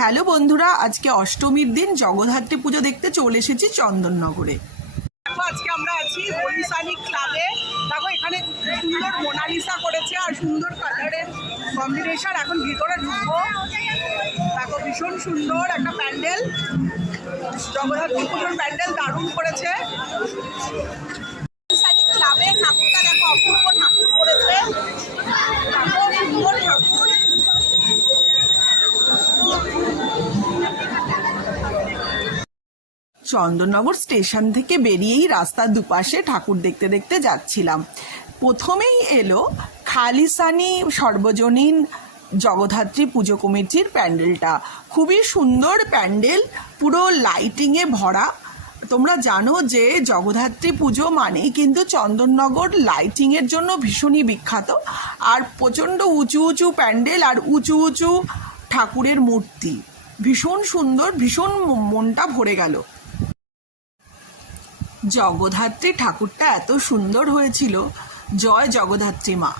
Hello বন্ধুরা, আজকে অষ্টমীর দিন জগদ্ধাত্রী পুজো দেখতে চলে এসেছি চন্দননগরে। দেখো আজকে আমরা আছি বলিসানি ক্লাবে। দেখো এখানে সুন্দর মোনালিসা করেছে আর সুন্দর কালারের কম্বিনেশন। এখন ভিতরে ঢুকবো। দেখো ভীষণ সুন্দর একটা প্যান্ডেল, জগদ্ধাত্রী পুজোর প্যান্ডেল দারুণ করেছে। বলিসানি ক্লাবে ঠাকুরটা দেখো অপূর্ব ঠাকুর করেছে, দেখো সুন্দর ঠাকুর। চন্দননগর স্টেশন থেকে বেরিয়েই রাস্তার দুপাশে ঠাকুর দেখতে দেখতে যাচ্ছিলাম। প্রথমেই এলো খালিসানি সর্বজনীন জগদ্ধাত্রী পুজো কমিটির প্যান্ডেলটা। খুবই সুন্দর প্যান্ডেল, পুরো লাইটিংয়ে ভরা। তোমরা জানো যে জগদ্ধাত্রী পুজো মানে কিন্তু চন্দননগর লাইটিংয়ের জন্য ভীষণই বিখ্যাত। আর প্রচণ্ড উঁচু উঁচু প্যান্ডেল আর উঁচু উঁচু ঠাকুরের মূর্তি, ভীষণ সুন্দর, ভীষণ মনটা ভরে গেল। জগদ্ধাত্রী ঠাকুরটা এত সুন্দর হয়েছিল। জয় জগদ্ধাত্রী মা।